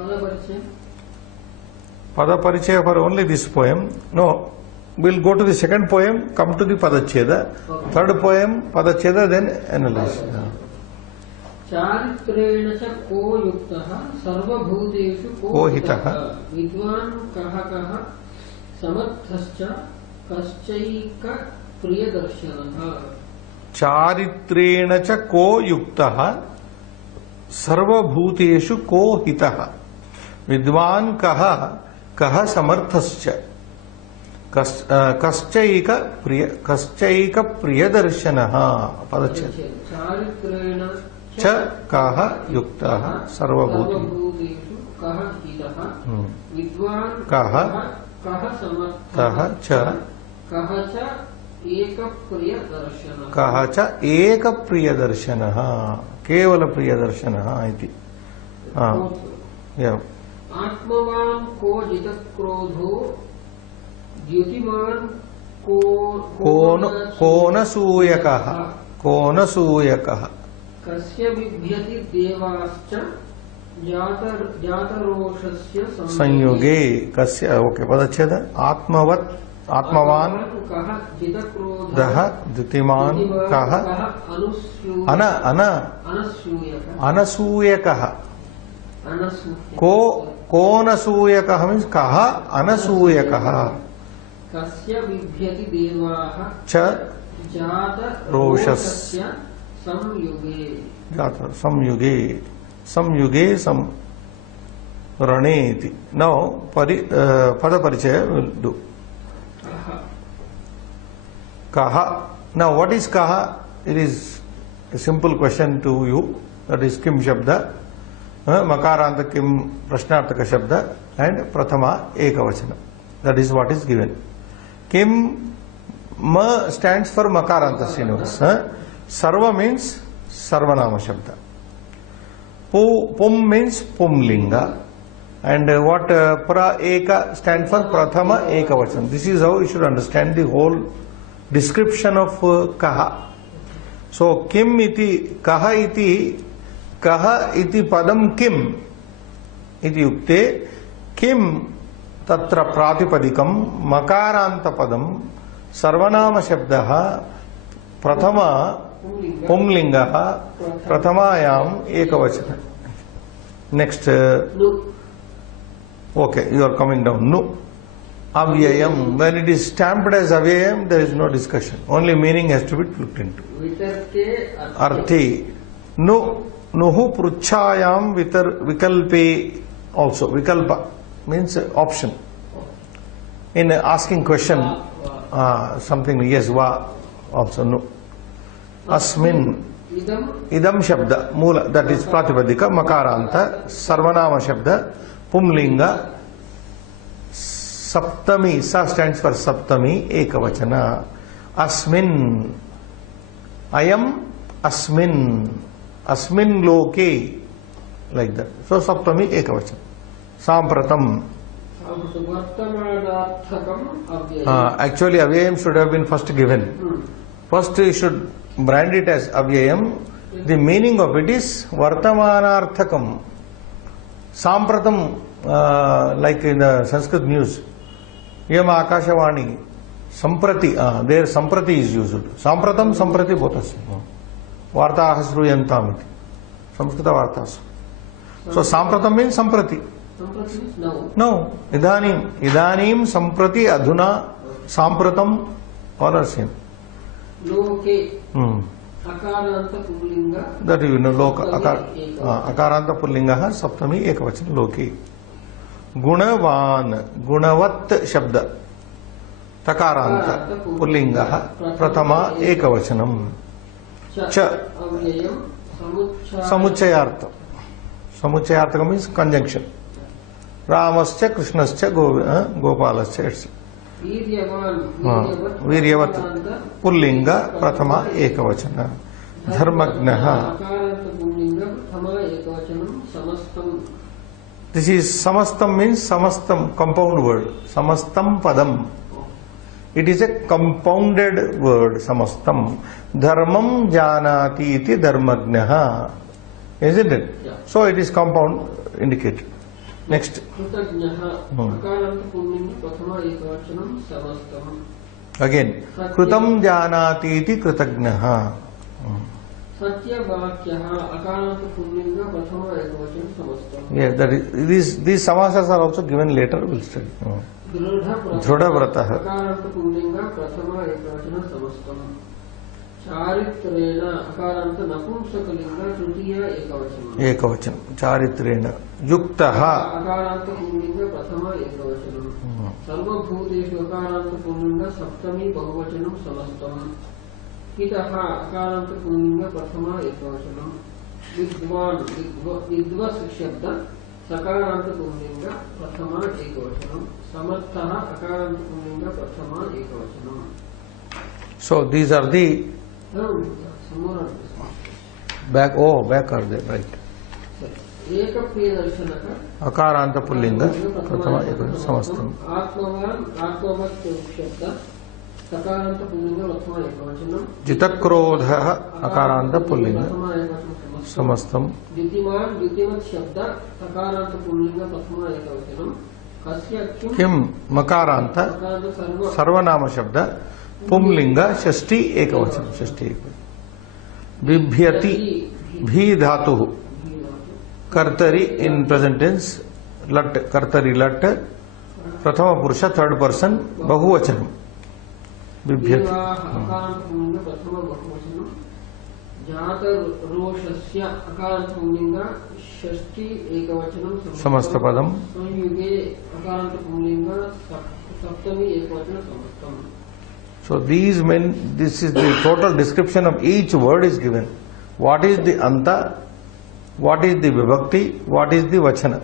Pada Parichaya for only this poem. No, we'll go to the second poem, come to the Padacheda. Third poem, Padacheda, then analyze. चारित्रेण च को युक्तः सर्वभूतेषु को हितः विद्वान् कः कः समर्थश्च कश्चैक प्रियदर्शनः. चारित्रेण च को युक्तः सर्वभूतेषु को हितः विद्वान् कः कः समर्थश्च कश्चैक प्रियदर्शनः. पदच्छेद. चारित्रेण च कः युक्तः सर्वभूतेषु कः हितः विद्वान् कः कः समर्थः च कः च एकप्रियदर्शनः. कः च एकप्रियदर्शनः. केवल प्रियदर्शनः इति. आत्मवान् को जितक्रोधो द्युतिमान् कोनसूयकः कस्य बिभ्यति देवाश्च जातरोषस्य संयोगे कस्य. ओके, पदच्छेद. आत्मवान् कः जितक्रोधः द्युतिमान् कः अनसूयकः कोनसूयकः मीन्स कः अनसूयकः कस्य बिभ्यति देवाः च जात रोषस्य संयुगे जात संयुगे संयुगे सम रणेति नाउ पद परिचय will do kaha. Now what is kaha? It is a simple question to you. That is kim shabda, makaranta kim prashnarthaka shabda and prathama ekavachana. That is what is given. Kim ma stands for makaranta Srinivas. Sarva means sarvanama shabda. Pum means pumlinga. And what pra eka stands for prathama ekavachana. This is how you should understand the whole description of kaha. So kim iti kaha iti padam kim iti yukte kim tatra pratipadikam makaranta padam sarvanama shabdaha prathama pumlingaha prathamayam ekavachana. Next okay, you are coming down. Nu avyayam, when it is stamped as avyayam, there is no discussion, only meaning has to be looked into. वितर्के Arthi nu nuhu pruchayam vikalpe, also vikalpa means option. In asking question something, yes, va also nu. Asmin idam shabda mula, that is pratipadika makaranta sarvanama shabda pumlinga saptami, sa stands for saptami ekavachana. Asmin ayam asmin loke, like that. So saptami ekavachana. Sampratam actually avyayam should have been first given. First you should brand it as avyayam. The meaning of it is vartamanarthakam. Sampratam, like in the Sanskrit news, yam akashawani samprati, there samprati is used. Sampratam samprati both. Vartaah sruyantam iti Samskrita vartas. So sampratam means samprati. No, idanim samprati adhuna sampratam all are same. Loke akaranta pullinga, That you know, loka akaranta pullinga saptami ekavachana loke. Gunavan gunavat shabda takaranta pullinga prathama ekavachanam cha samuchayartha. Samuchayartha means conjunction. Ramascha krishnascha gopalascha etc. वीर्यवत् पुल्लिंगा प्रथमा एकवचन. धर्मज्ञः, this is samastam means samastam, compound word. Samastam padam, it is a compounded word. Samastam. Dharmam janati iti dharmajnaha, isn't it? So it is compound indicated. Next. Again, krutam janati iti kritagnaha. Yes, that is, these samasas are also given later. We'll study. Dhrudha vratah. चारित्रेण अकारांत नपुंसकलिंग तृतीय एकवचनम. एकवचन. चारित्रेण युक्तः अकारांत pulling प्रथम एकवचनम. सर्वभूतेषु अकारांत pulling सप्तमी बहुवचनम समस्तम. हितः अकारांत pulling प्रथम एकवचनम. विद्वान विद्वस् शब्द सकारांत pulling प्रथम एकवचनम. समर्थः अकारांत पुल्लिंग प्रथम एकवचनम. So these are the back. Oh, back are there, right? एक प्रियदर्शनक अकारांत पुल्लिंग प्रथम एकवचन समस्तम. आत्मवान आत्मवत् शब्द सकारांत पुल्लिंग प्रथम एकवचनम. जितक्रोधः अकारांत पुल्लिंग समस्तम. द्युतिमान द्युतिमत् शब्द सकारांत पुल्लिंग प्रथम एकवचनम. कस्य किम मकारांत सर्वनाम शब्द पुंलिंग षष्ठी एकवचन. षष्ठी एकवचन. बिभ्यति भी धातु कर्तरी इन प्रेजेंट टेंस लट कर्तरी लट प्रथम पुरुष थर्ड पर्सन बहुवचनम बिभ्यति अकारान्तपुल्लिंग प्रथम बहुवचनम जात रोषस्य अकारान्तपुल्लिंग षष्ठी एकवचनम समस्त पदम संयुगे अकारान्तपुल्लिंग सप्तमी एकवचन समस्तम. So these men, this is the total description of each word is given. What is the anta, what is the vibhakti, what is the vachana.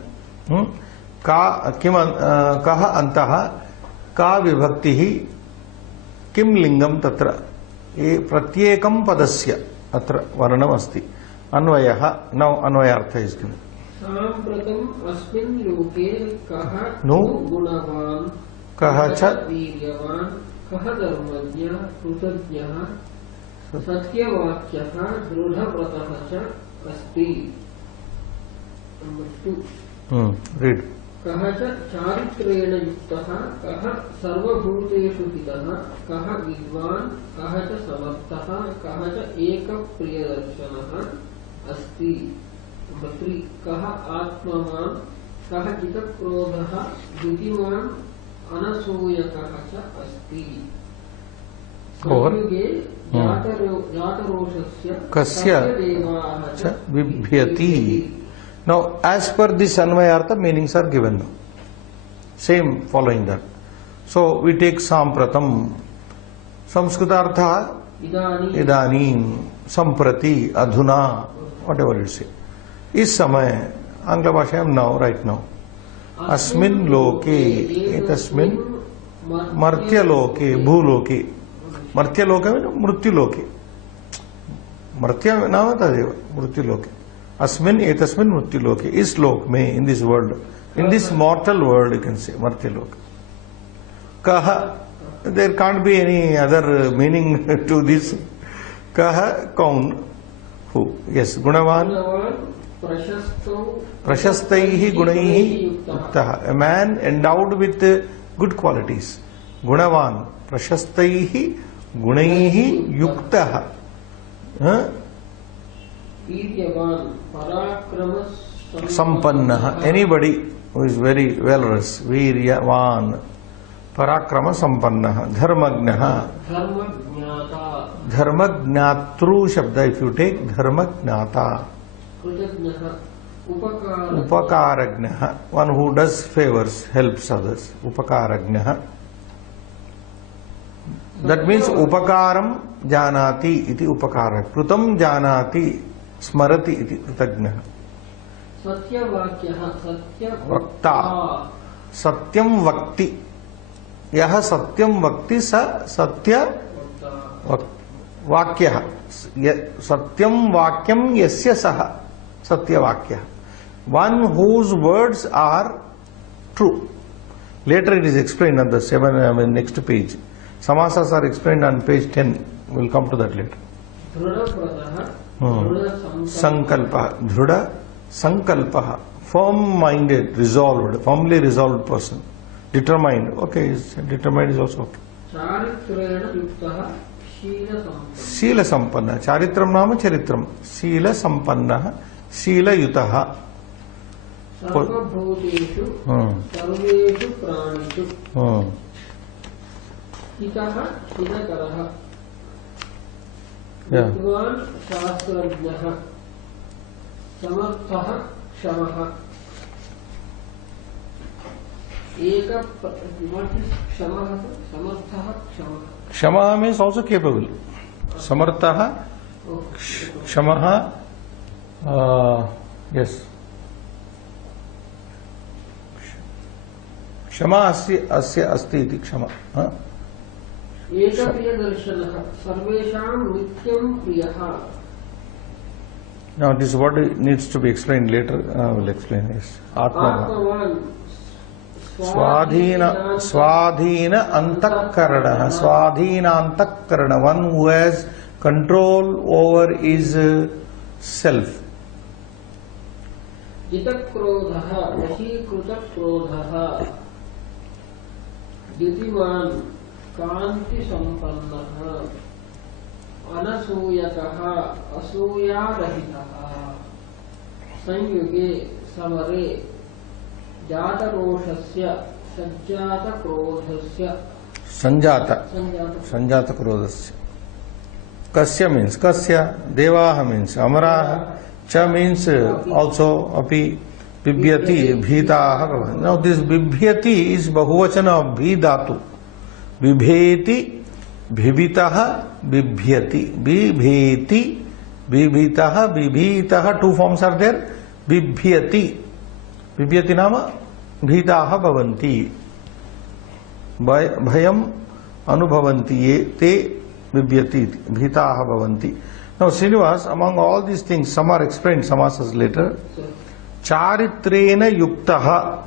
Ka kim kaha antaha, ka vibhaktihi, kim lingam tatra. ये प्रत्येकम पदस्य अत्र वर्णम अस्ति. अन्वयः now अन्वयार्थ is given. साम्प्रतम अस्मिन् लोके कः नु गुणवान् कः च वीर्यवान् कः धर्मज्ञः कृतज्ञः सत्यवाक्यः दृढव्रतः च अस्ति. read. कः च चारित्रेण युक्तः कः सर्वभूतेषु हितः कः विद्वान् कः च समर्थः कः च एकप्रियदर्शनः अस्ति. कः आत्मवान् कः जितक्रोधः द्युतिमान् अनसूयकः च अस्ति. संयुगे जातरोषस्य कस्य देवाः च बिभ्यति. Now, as per this Anvayartha, meanings are given now. Same following that. So, we take Sampratam. Samskritartha, Idanim, Samprati, Adhuna, whatever you say. Is Samay, Angla Bhashayam now, right now. Asmin Loke, Etasmin, Martya Loke, Bhuloke. Martya Loke means Mrityu Loke. Martya नाम तदेव मृत्यु लोके. अस्मिन् एतस्मिन् मृत्यु लोके. इस लोक में, in this world, in this mortal world, you can say मर्त्य लोक. कह, there can't be any other meaning to this. कह कौन, who? Yes, गुणवान. प्रशस्तैः गुणैः युक्तः. A man endowed with good qualities. गुणवान प्रशस्तैः गुणैः युक्तः. Sampannah, anybody who is very valorous. Viryavan, Parakrama Sampannah, Dharmagnaha, Dharmagnatru Shabda, if you take Dharmagnata, Upakaragnaha, one who does favors, helps others, Upakaragnaha. That means Upakaram Janati iti Upakara, Krutam Janati Smarati iti Kritagnaha. Vakta, Satyam Vakti. Yaha Satyam Vakti sa Satya Vakyaha. Satyam Vakyam Yasya Saha Satya Vakyaha. One whose words are true. Later it is explained on the next page. Samasas are explained on page 10. We will come to that later. Sankalpa. Dhruda Sankalpa. Firm-minded, resolved, firmly resolved person. Determined. Okay, determined is also okay. Shila Sampanna. Charitram nama charitram. Shila Sampanna. Shila Yutaha. Sarvabhuteshu Sarveshu Pranishu Hitaha Hidakaraha Vidwan Shastrajnaha Samarthaha Kshamaha Eka Kshamaha Samarthaha Kshamaha. Kshamaha means also capable. Samarthaha Kshamaha. Yes. क्षमा अस्य अस्ति इति क्षमा. एकप्रियदर्शनः सर्वेषां नित्यं प्रियः. Now this word needs to be explained later. I will explain this. आत्मवान् स्वाधीन अंतःकरणः. स्वाधीन अंतःकरण. One who has control over his self. जितक्रोधः वशीकृतक्रोधः. द्युतिमान् कान्तिसम्पन्नः. अनसूयकः असूयारहितः. संयुगे समरे जातरोषस्य सज्जातक्रोधस्य संजात क्रोधस्य kasya means kasya, devaha means amaraha, cha means also api, bibhyati bhitaha. Now this bibhyati is bahuvachana of bhi dhatu. Bibheti bhibitaha bibhyati. Bibheti bibitaha bibhitaha, two forms are there. Bibhyati bibhyati nama bhitaha bhavanti. Bhayam anubhavanti ye te bibhyati bhitaha bhavanti. Now Srinivas, among all these things, some are explained, samasas later. Charitrena yuktaha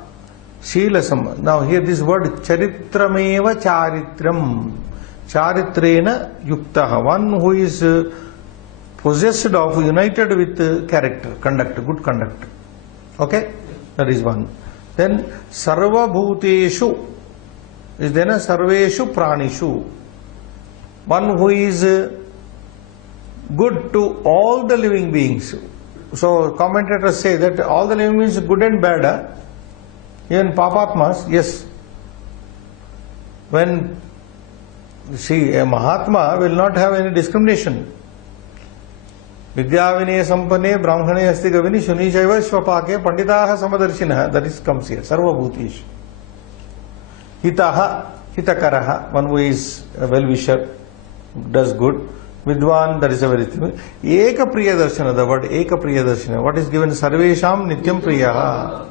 shilasam. Now here this word charitrameva charitram. Charitrena yuktaha. One who is possessed of, united with character, conduct, good conduct. Okay? That is one. Then sarva bhuteshu is then a sarveshu pranishu. One who is good to all the living beings. So commentators say that all the living beings, good and bad, even papatmas, yes. When, see, a Mahatma will not have any discrimination. Vidyavine sampane brahmane asti gavini shuni shaiva svapake panditaha samadarshinaha. That is comes here. Sarva bhutish. Hitaha, hitakaraha. One who is a well-wisher, does good. Vidwan, that is a very thing. Eka priya darshana, the word eka priya darshana. What is given? Sarvesham nityam priyaha.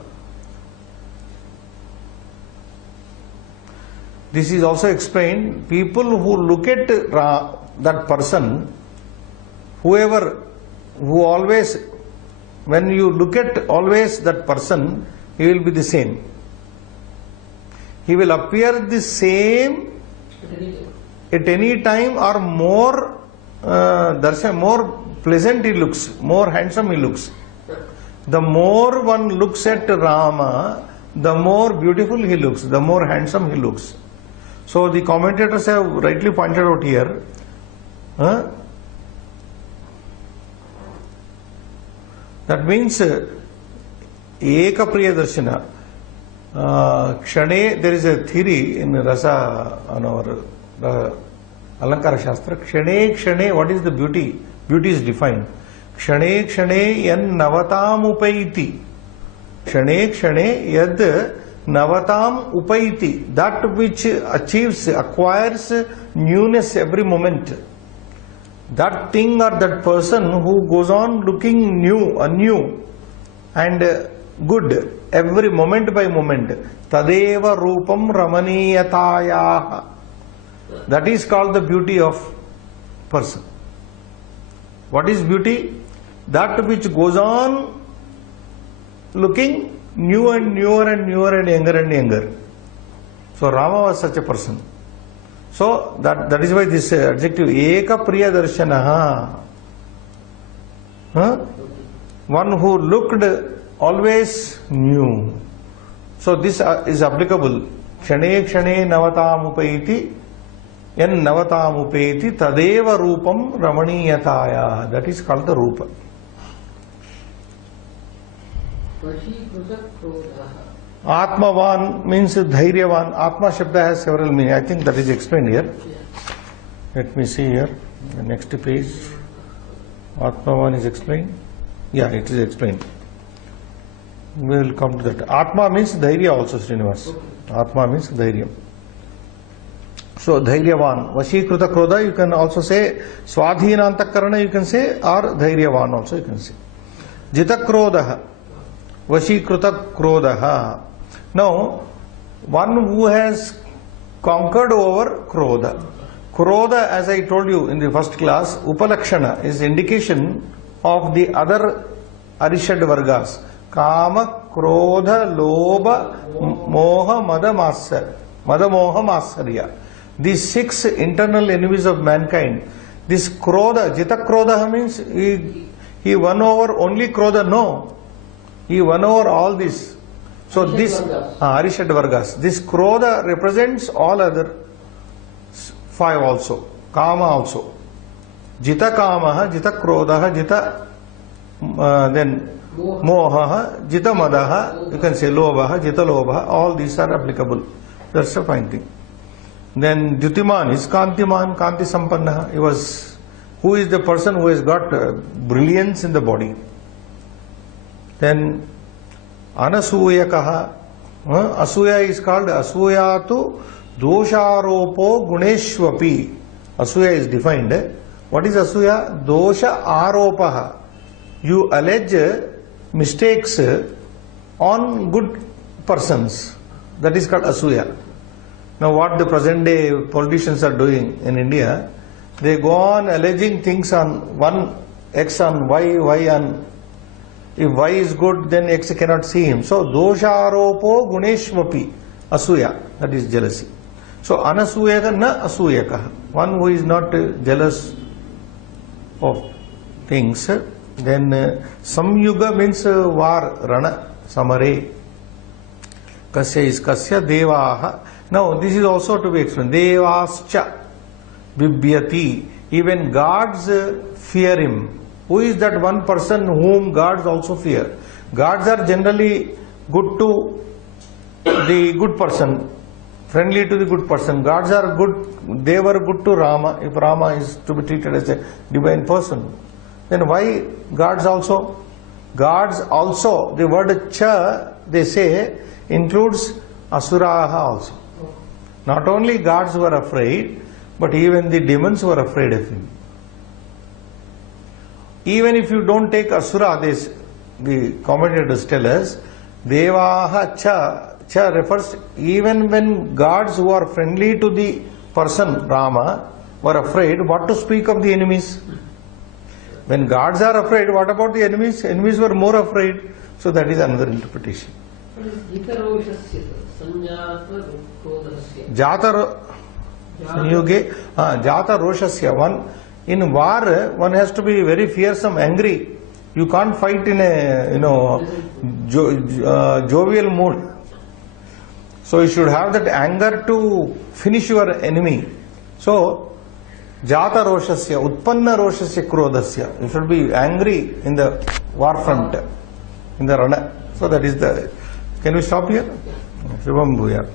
This is also explained. People who look at that person, whoever, who always, when you look at always that person, he will be the same. He will appear the same at any time, or more more pleasant he looks, more handsome he looks. The more one looks at Rama, the more beautiful he looks, the more handsome he looks. So the commentators have rightly pointed out here, that means Eka Priya Darshana. Kshane, there is a theory in Rasa on our Alankara Shastra. Kshane, Kshane, what is the beauty? Beauty is defined. Kshane, Kshane, yan navatam upaiti. Kshane, Kshane, yad navatam upaiti. That which achieves, acquires newness every moment. That thing or that person who goes on looking new, anew, and good every moment by moment. Tadeva rupam ramaniyatayaha. That is called the beauty of person. What is beauty? That which goes on looking new and newer and newer and younger. So Rama was such a person. So that is why this adjective Eka Priya Darshanaha. One who looked always new. So this is applicable. Kshane Kshane Navatam Upaiti. Yan Navatam Upaiti Tadeva Rupam Ramaniyataya. That is called the Rupa. Atmavan means Dhairyavan. Atma Shabda has several meanings. I think that is explained here. Let me see here. The next page. Atmavan is explained. Yeah, it is explained. We will come to that. Atma means Dhairya also, Srinivas. Atma means Dhairya. So Dhairyavan. Vashikruta Krodha, you can also say. Swadhinantakarana, you can say. Or Dhairyavan also, you can say. Jitakrodha. Vashikruta Krodha. Now, one who has conquered over Krodha. Krodha, as I told you in the first class, Upalakshana is indication of the other Arishad Vargas. Kama, Krodha, Lobha, Moha, Mada, Moha, Matsarya. These 6 internal enemies of mankind. This Krodha, Jita Krodha means he won over only Krodha. No. He won over all this. So this Arishad Vargas. This Krodha represents all other 5 also. Kama also. Jita Kamaha, Jita Krodha, Jita then Moha, Jita Madaha, you can say Lovaha, Jita Lovaha, all these are applicable. That's a fine thing. Then Dyutiman is Kantiman, Kanti Sampannaha. He was, who is the person who has got brilliance in the body. Then Anasuyakaha, Asuya is called Asuyatu Dosharopo Guneshwapi. Asuya is defined. What is Asuya? Dosha Aropaha. You allege mistakes on good persons. That is called Asuya. Now what the present day politicians are doing in India, they go on alleging things on one, X on Y, Y on, if Y is good then X cannot see him. So Dosharopo Guneshwapi, Asuya, that is jealousy. So Anasuyaka na Asuyaka, one who is not jealous of things. Then Samyuga means war, Rana, Samare. Kasya is Kasya, Devaha. Now this is also to be explained. Devascha Bibhyati. Even gods fear him. Who is that one person whom gods also fear? Gods are generally good to the good person, friendly to the good person. Gods are good, they were good to Rama, if Rama is to be treated as a divine person. Then why gods also? Gods also, the word cha, they say, includes Asuraha also. Not only gods were afraid, but even the demons were afraid of him. Even if you don't take Asura, the commentators tell us, Devaha cha, cha refers, even when gods who are friendly to the person, Rama, were afraid, what to speak of the enemies? When gods are afraid, what about the enemies? Enemies were more afraid. So that is another interpretation. Jata Roshasya. One, in war, one has to be very fearsome, angry. You can't fight in a, jovial mood. So you should have that anger to finish your enemy. So, Jata Roshasya, Utpanna Roshasya Krodasya. You should be angry in the war front, in the Rana. So that is the, can we stop here? Shubham Bhuyat.